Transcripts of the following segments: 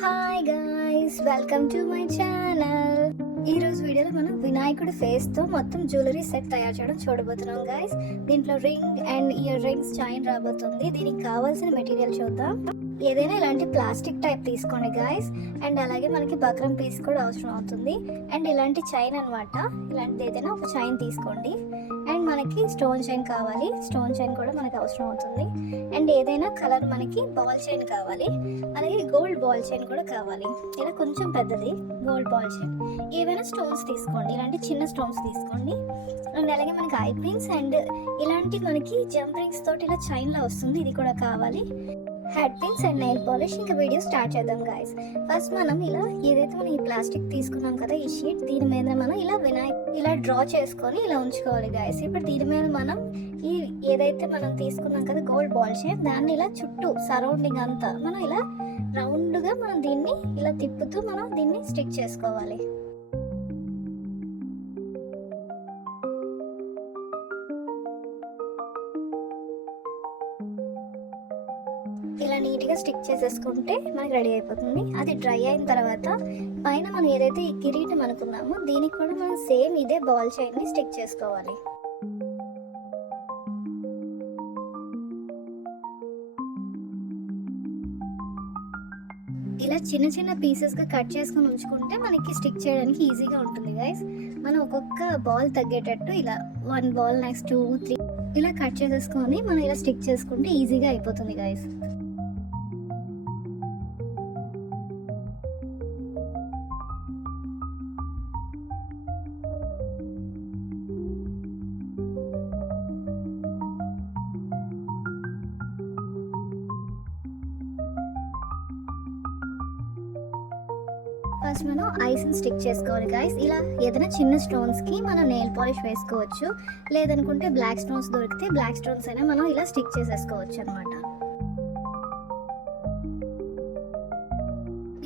Hi guys, welcome to my channel. ఈ రోజు వీడియోలో మనం వినాయకుడి ఫేస్ తో మొత్తం జ్యువెలరీ సెట్ తయారు చేయడం చూడబోతున్నాం గైస్. దీంట్లో ring and ear rings chain రాబోతుంది. దీనికి కావాల్సిన మెటీరియల్ చూద్దాం. ఏదైనా ఇలాంటి ప్లాస్టిక్ టైప్ తీసుకోండి గైస్. అండ్ అలాగే మనకి బక్రం పీస్ కూడా అవసరం అవుతుంది. అండ్ ఇలాంటి చైన్ అనమాట, ఇలాంటిది ఏదైనా ఒక చైన్ తీసుకోండి. అండ్ మనకి స్టోన్ చైన్ కావాలి, స్టోన్ చైన్ కూడా మనకి అవసరం అవుతుంది. అండ్ ఏదైనా కలర్ మనకి బాల్ చైన్ కావాలి, అలాగే గోల్డ్ బాల్ చైన్ కూడా కావాలి. ఇలా కొంచెం పెద్దది గోల్డ్ బాల్ చైన్. ఏవైనా స్టోన్స్ తీసుకోండి, ఇలాంటి చిన్న స్టోన్స్ తీసుకోండి. అండ్ అలాగే మనకి ఐ పిన్స్ అండ్ ఇలాంటి మనకి జంప్ రింగ్స్ తోటి ఇలా చైన్లా వస్తుంది, ఇది కూడా కావాలి. Head pins and nail polish. ఇంకా వీడియో స్టార్ట్ చేద్దాం గైస్. ఫస్ట్ మనం ఇలా ఏదైతే మనం ఈ ప్లాస్టిక్ తీసుకున్నాం కదా, ఈ షీట్, దీని మీద మనం ఇలా ఇలా డ్రా చేసుకొని ఇలా ఉంచుకోవాలి గైస్. ఇప్పుడు దీని మీద మనం ఈ ఏదైతే మనం తీసుకున్నాం కదా గోల్డ్ బాల్ షేప్, దాన్ని ఇలా చుట్టూ సరౌండింగ్ అంతా మనం ఇలా రౌండ్గా మనం దీన్ని ఇలా తిప్పుతూ మనం దీన్ని స్టిక్ చేసుకోవాలి. ఇలా నీట్గా స్టిక్ చేసేసుకుంటే మనకి రెడీ అయిపోతుంది. అది డ్రై అయిన తర్వాత పైన మనం ఏదైతే ఈ కిరీటం అనుకున్నామో దీనికి కూడా మనం సేమ్ ఇదే బాల్ చైన్ని స్టిక్ చేసుకోవాలి. ఇలా చిన్న చిన్న పీసెస్గా కట్ చేసుకుని ఉంచుకుంటే మనకి స్టిక్ చేయడానికి ఈజీగా ఉంటుంది గైస్. మనం ఒక్కొక్క బాల్ తగ్గేటట్టు ఇలా 1 బాల్ నెక్స్ట్ 2, 3 ఇలా కట్ చేసేసుకొని మనం ఇలా స్టిక్ చేసుకుంటే ఈజీగా అయిపోతుంది గైస్. ఫస్ట్ మనం ఐస్ని స్టిక్ చేసుకోవాలి గైస్. ఇలా ఏదైనా చిన్న స్టోన్స్కి మనం నెయిల్ పాలిష్ వేసుకోవచ్చు, లేదనుకుంటే బ్లాక్ స్టోన్స్ దొరికితే బ్లాక్ స్టోన్స్ అయినా మనం ఇలా స్టిక్ చేసేసుకోవచ్చు అనమాట.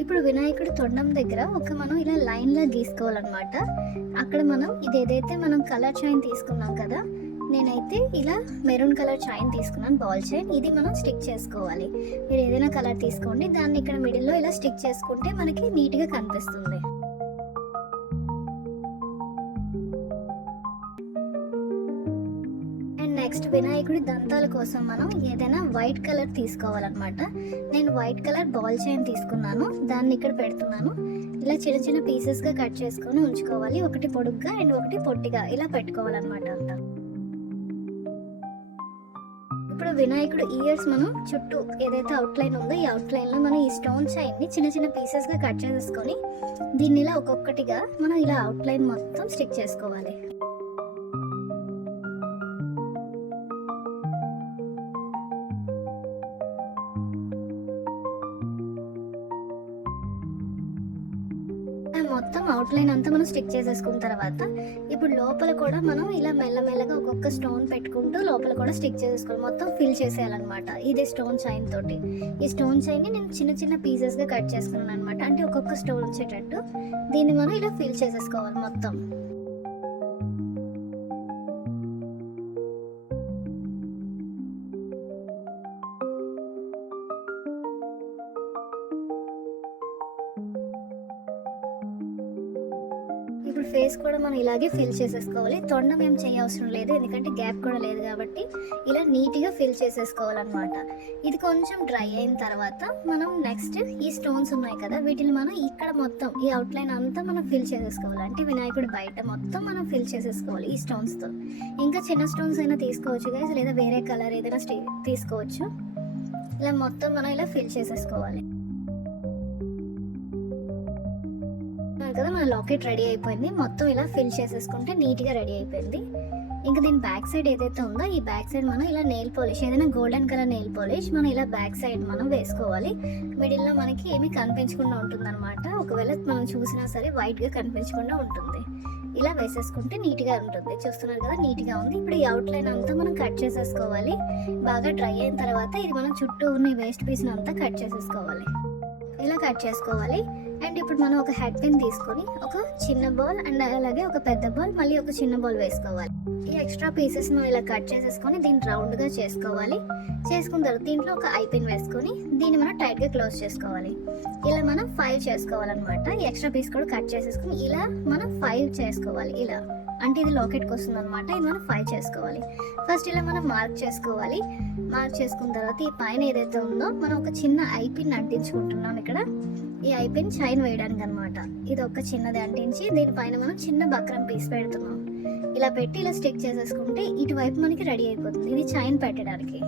ఇప్పుడు వినాయకుడి తొండం దగ్గర మనం ఇలా లైన్లా గీసుకోవాలన్నమాట. అక్కడ మనం ఏదైతే మనం కలర్ చైన్ తీసుకున్నాం కదా, నేనైతే ఇలా మెరూన్ కలర్ చైన్ తీసుకున్నాను, బాల్ చైన్. ఇది మనం స్టిక్ చేసుకోవాలి. మీరు ఏదైనా కలర్ తీసుకోండి, దాన్ని ఇక్కడ మిడిల్లో ఇలా స్టిక్ చేసుకుంటే మనకి నీట్గా కనిపిస్తుంది. అండ్ నెక్స్ట్ వినాయకుడి దంతాల కోసం మనం ఏదైనా వైట్ కలర్ తీసుకోవాలన్నమాట. నేను వైట్ కలర్ బాల్ చైన్ తీసుకున్నాను, దాన్ని ఇక్కడ పెడుతున్నాను. ఇలా చిన్న చిన్న పీసెస్గా కట్ చేసుకొని ఉంచుకోవాలి. ఒకటి పొడుగ్గా అండ్ ఒకటి పొట్టిగా ఇలా పెట్టుకోవాలన్నమాట. ఇప్పుడు వినాయకుడు ఇయర్స్ మనం చుట్టూ ఏదైతే అవుట్లైన్ ఉందో ఈ అవుట్లైన్లో మనం ఈ స్టోన్ చైన్ని చిన్న చిన్న పీసెస్గా కట్ చేసేసుకొని దీన్ని ఇలా ఒక్కొక్కటిగా మనం ఇలా అవుట్లైన్ మొత్తం స్టిక్ చేసుకోవాలి. మొత్తం అవుట్లైన్ అంతా మనం స్టిక్ చేసేసుకున్న తర్వాత ఇప్పుడు లోపల కూడా మనం ఇలా మెల్లమెల్లగా ఒక్కొక్క స్టోన్ పెట్టుకుంటూ లోపల కూడా స్టిక్ చేసేసుకోవాలి. మొత్తం ఫిల్ చేసేయాలన్నమాట ఇదే స్టోన్ చైన్ తోటి. ఈ స్టోన్ చైన్ని నేను చిన్న చిన్న పీసెస్గా కట్ చేసుకున్నాను అనమాట, అంటే ఒక్కొక్క స్టోన్ వచ్చేటట్టు. దీన్ని మనం ఇలా ఫిల్ చేసేసుకోవాలి మొత్తం. ఇప్పుడు ఫేస్ కూడా మనం ఇలాగే ఫిల్ చేసేసుకోవాలి. తొండం ఏం చేయవసరం లేదు, ఎందుకంటే గ్యాప్ కూడా లేదు కాబట్టి ఇలా నీట్గా ఫిల్ చేసేసుకోవాలన్నమాట. ఇది కొంచెం డ్రై అయిన తర్వాత మనం నెక్స్ట్ ఈ స్టోన్స్ ఉన్నాయి కదా, వీటిని మనం ఇక్కడ మొత్తం ఈ అవుట్లైన్ అంతా మనం ఫిల్ చేసేసుకోవాలి. అంటే వినాయకుడి బయట మొత్తం మనం ఫిల్ చేసేసుకోవాలి ఈ స్టోన్స్తో. ఇంకా చిన్న స్టోన్స్ అయినా తీసుకోవచ్చు గైస్, లేదా వేరే కలర్ ఏదైనా తీసుకోవచ్చు. ఇలా మొత్తం మనం ఇలా ఫిల్ చేసేసుకోవాలి కదా. మన లాకెట్ రెడీ అయిపోయింది. మొత్తం ఇలా ఫిల్ చేసేసుకుంటే నీట్గా రెడీ అయిపోయింది. ఇంకా దీని బ్యాక్ సైడ్ ఏదైతే ఉందో ఈ బ్యాక్ సైడ్ మనం ఇలా నెయిల్ పాలిష్, ఏదైనా గోల్డెన్ కలర్ నెయిల్ పాలిష్ మనం ఇలా బ్యాక్ సైడ్ మనం వేసుకోవాలి. మిడిల్లో మనకి ఏమీ కనిపించకుండా ఉంటుందన్నమాట. ఒకవేళ మనం చూసినా సరే వైట్గా కనిపించకుండా ఉంటుంది. ఇలా వేసేసుకుంటే నీట్గా ఉంటుంది. చూస్తున్నారు కదా, నీట్గా ఉంది. ఇప్పుడు ఈ అవుట్లైన్ అంతా మనం కట్ చేసేసుకోవాలి. బాగా డ్రై అయిన తర్వాత ఇది మనం చుట్టూ ఉన్న వేస్ట్ పీస్ని అంతా కట్ చేసేసుకోవాలి. ఇలా కట్ చేసుకోవాలి. అండ్ ఇప్పుడు మనం ఒక హెడ్ పిన్ తీసుకొని ఒక చిన్న బాల్ అండ్ అలాగే ఒక పెద్ద బాల్ మళ్ళీ ఒక చిన్న బాల్ వేసుకోవాలి. ఈ ఎక్స్ట్రా పీసెస్ మనం ఇలా కట్ చేసేసుకొని దీన్ని రౌండ్గా చేసుకోవాలి. చేసుకున్న తర్వాత దీంట్లో ఒక ఐ పిన్ వేసుకొని దీన్ని మనం టైట్గా క్లోజ్ చేసుకోవాలి. ఇలా మనం 5 చేసుకోవాలన్నమాట. ఈ ఎక్స్ట్రా పీస్ కూడా కట్ చేసేసుకొని ఇలా మనం 5 చేసుకోవాలి. ఇలా అంటే ఇది లాకెట్కి వస్తుంది అనమాట. ఇది మనం 5 చేసుకోవాలి. ఫస్ట్ ఇలా మనం మార్క్ చేసుకోవాలి. మార్క్ చేసుకున్న తర్వాత ఈ పైన ఏదైతే ఉందో మనం ఒక చిన్న ఐ పిన్ అంటించుకుంటున్నాం ఇక్కడ. ఈ ఐ పిన్ చైన్ వేయడానికి అనమాట. ఇది ఒక చిన్నది అంటించి దీనిపైన మనం చిన్న బక్రం పీస్ పెడుతున్నాం. ఇలా పెట్టి ఇలా స్టిక్ చేసేసుకుంటే ఇటువైపు మనకి రెడీ అయిపోతుంది. ఇది చైన్ పెట్టడానికి.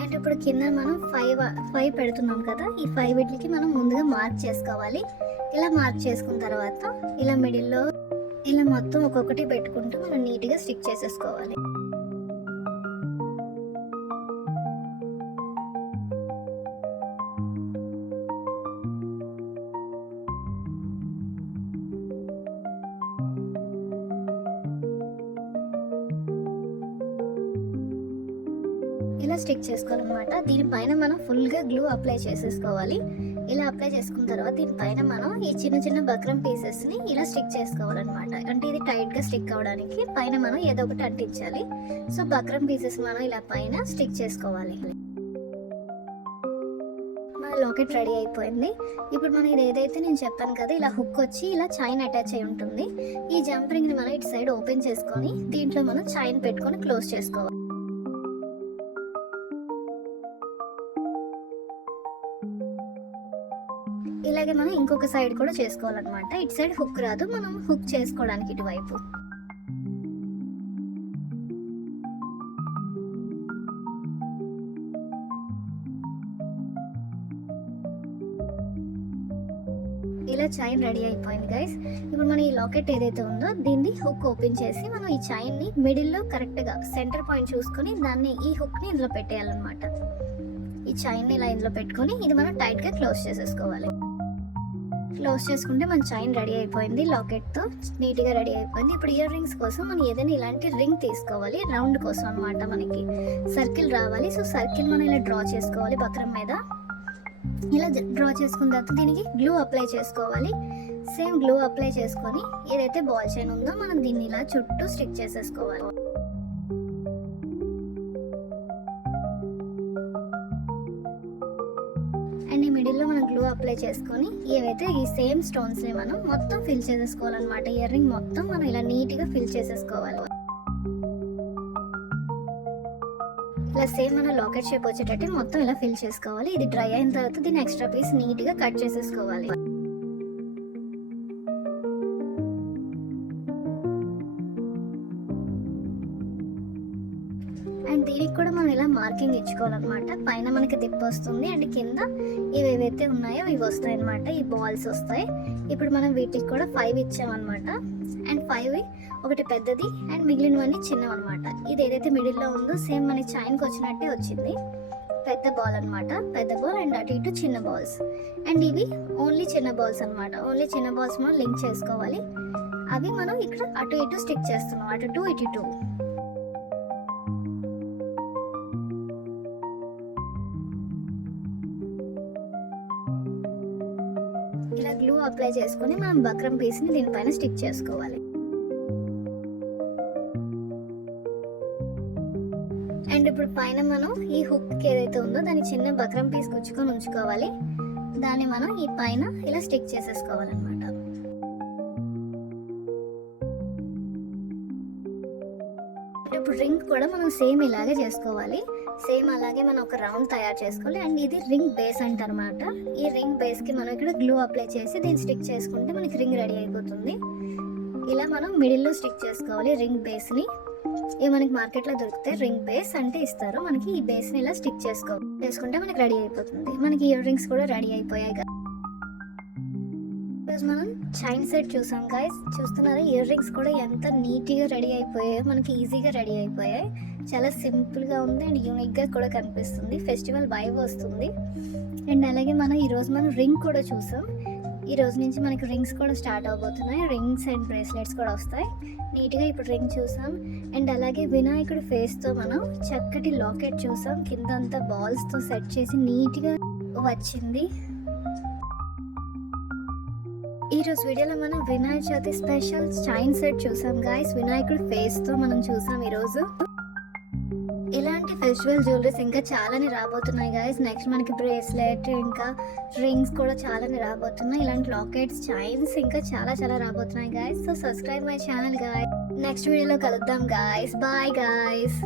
అండ్ ఇప్పుడు కింద మనం 5 పెడుతున్నాం కదా, ఈ 5 వీటికి మనం ముందుగా మార్క్ చేసుకోవాలి. ఇలా మార్క్ చేసుకున్న తర్వాత ఇలా మిడిల్లో ఇలా మొత్తం ఒక్కొక్కటి పెట్టుకుంటూ మనం నీట్గా స్టిక్ చేసేసుకోవాలి. ఇలా స్టిక్ చేసుకోవాలన్నమాట. దీనిపైన మనం ఫుల్గా గ్లూ అప్లై చేసేసుకోవాలి. ఇలా అప్లై చేసుకున్న తర్వాత దీనిపైన మనం ఈ చిన్న చిన్న బక్రం పీసెస్ని ఇలా స్టిక్ చేసుకోవాలన్నమాట. అంటే ఇది టైట్గా స్టిక్ అవ్వడానికి పైన మనం ఏదో ఒకటి అంటించాలి. సో బక్రం పీసెస్ మనం ఇలా పైన స్టిక్ చేసుకోవాలి. మన లాకెట్ రెడీ అయిపోయింది. ఇప్పుడు మనం ఇది ఏదైతే నేను చెప్పాను కదా, ఇలా హుక్ వచ్చి ఇలా చైన్ అటాచ్ అయి ఉంటుంది. ఈ జంప్ రింగ్ని మనం ఇటు సైడ్ ఓపెన్ చేసుకొని దీంట్లో మనం చైన్ పెట్టుకొని క్లోజ్ చేసుకోవాలి. ఇలాగే మనం ఇంకొక సైడ్ కూడా చేసుకోవాలన్నమాట. ఇటు సైడ్ హుక్ రాదు, మనం హుక్ చేసుకోవడానికి ఇటువైపు. ఇలా చైన్ రెడీ అయిపోయింది గైస్. ఇప్పుడు మనం ఈ లాకెట్ ఏదైతే ఉందో దీన్ని హుక్ ఓపెన్ చేసి మనం ఈ చైన్ని మిడిల్లో కరెక్ట్గా సెంటర్ పాయింట్ చూసుకొని దాన్ని ఈ హుక్ని ఇందులో పెట్టేయాలన్నమాట. ఈ చైన్ని ఇలా ఇందులో పెట్టుకొని ఇది మనం టైట్గా క్లోజ్ చేసేసుకోవాలి. క్లోజ్ చేసుకుంటే మన చైన్ రెడీ అయిపోయింది. లాకెట్తో నీట్గా రెడీ అయిపోయింది. ఇప్పుడు ఇయర్ రింగ్స్ కోసం మనం ఏదైనా ఇలాంటి రింగ్ తీసుకోవాలి. రౌండ్ కోసం అనమాట. మనకి సర్కిల్ రావాలి. సో సర్కిల్ మనం ఇలా డ్రా చేసుకోవాలి బక్రం మీద. ఇలా డ్రా చేసుకున్న తర్వాత దీనికి గ్లూ అప్లై చేసుకోవాలి. సేమ్ గ్లూ అప్లై చేసుకొని ఏదైతే బాల్ చైన్ ఉందో మనం దీన్ని ఇలా చుట్టూ స్టిక్ చేసేసుకోవాలి. అండ్ ఈ మిడిల్లో మనం గ్లూ అప్లై చేసుకొని ఏవైతే ఈ సేమ్ స్టోన్స్ని మనం మొత్తం ఫిల్ చేసేసుకోవాలన్నమాట. ఇయర్ రింగ్ మొత్తం మనం ఇలా నీట్గా ఫిల్ చేసేసుకోవాలి. ఇలా సేమ్ మన లాకెట్ షేప్ వచ్చేటట్టు మొత్తం ఇలా ఫిల్ చేసుకోవాలి. ఇది డ్రై అయిన తర్వాత దీన్ని ఎక్స్ట్రా పీస్ నీట్గా కట్ చేసేసుకోవాలి. అండ్ దీనికి కూడా మనం ఇలా మార్కింగ్ ఇచ్చుకోవాలన్నమాట. పైన మనకి దిప్పు వస్తుంది అండ్ కింద ఇవి ఏవైతే ఉన్నాయో ఇవి వస్తాయి అనమాట. ఈ బాల్స్ వస్తాయి. ఇప్పుడు మనం వీటికి కూడా 5 ఇచ్చామన్నమాట. అండ్ 5 ఒకటి పెద్దది అండ్ మిగిలినవన్నీ చిన్నవి అనమాట. ఇది ఏదైతే మిడిల్లో ఉందో సేమ్ మనకి చైన్కి వచ్చినట్టే వచ్చింది. పెద్ద బాల్ అనమాట. పెద్ద బాల్ అండ్ అటు ఇటు చిన్న బాల్స్. అండ్ ఇవి ఓన్లీ చిన్న బాల్స్ అనమాట. ఓన్లీ చిన్న బాల్స్ మనం లింక్ చేసుకోవాలి. అవి మనం ఇక్కడ అటు ఇటు స్టిక్ చేస్తున్నాం. అటు 2 ఇటు 2. ఇలా గ్లూ అప్లై చేసుకుని మనం బక్రం పీస్ని దీనిపైన స్టిక్ చేసుకోవాలి. అండ్ ఇప్పుడు పైన మనం ఈ హుక్ ఏదైతే ఉందో దాని చిన్న బక్రం పీస్ గుచ్చుకొని ఉంచుకోవాలి. దాన్ని మనం ఈ పైన ఇలా స్టిక్ చేసేసుకోవాలన్నమాట. ఇప్పుడు రింగ్ కూడా మనం సేమ్ ఇలాగే చేసుకోవాలి. సేమ్ అలాగే మనం ఒక రౌండ్ తయారు చేసుకోవాలి. అండ్ ఇది రింగ్ బేస్ అంటారన్నమాట. ఈ రింగ్ బేస్కి మనం ఇక్కడ గ్లూ అప్లై చేసి దీన్ని స్టిక్ చేసుకుంటే మనకి రింగ్ రెడీ అయిపోతుంది. ఇలా మనం మిడిల్లో స్టిక్ చేసుకోవాలి రింగ్ బేస్ని. ఇవి మనకి మార్కెట్లో దొరికితే రింగ్ బేస్ అంటే ఇస్తారు. మనకి ఈ బేస్ని ఇలా స్టిక్ చేసుకుంటే మనకి రెడీ అయిపోతుంది. మనకి ఇయర్ రింగ్స్ కూడా రెడీ అయిపోయాయి. ఈరోజు మనం చైన్ సెట్ చూసాం గైస్. చూస్తున్నారా ఇయర్ రింగ్స్ కూడా ఎంత నీట్గా రెడీ అయిపోయాయో. మనకి ఈజీగా రెడీ అయిపోయాయి. చాలా సింపుల్గా ఉంది అండ్ యూనిక్గా కూడా కనిపిస్తుంది. ఫెస్టివల్ వైబ్ వస్తుంది. అండ్ అలాగే ఈరోజు మనం రింగ్ కూడా చూసాం. ఈ రోజు నుంచి మనకి రింగ్స్ కూడా స్టార్ట్ అవబోతున్నాయి. రింగ్స్ అండ్ బ్రేస్లెట్స్ కూడా వస్తాయి. నీట్గా ఇప్పుడు రింగ్ చూసాం. అండ్ అలాగే వినాయకుడి ఫేస్తో మనం చక్కటి లాకెట్ చూసాం, కింద అంతా బాల్స్తో సెట్ చేసి నీట్గా వచ్చింది. ఈరోజు వీడియోలో మనం Vinayaka Chavithi special chain set చూసాం గాయస్. వినాయకుడి ఫేస్తో మనం చూసాం ఈరోజు. ఇలాంటి ఫెస్టివల్ జ్యువెలరీస్ ఇంకా చాలానే రాబోతున్నాయి గాయస్. నెక్స్ట్ మనకి బ్రేస్లెట్, ఇంకా రింగ్స్ కూడా చాలానే రాబోతున్నాయి. ఇలాంటి లాకెట్స్, చైన్స్ ఇంకా చాలా చాలా రాబోతున్నాయి guys. So subscribe my channel guys. Next వీడియోలో కలుద్దాం గాయస్. Bye guys.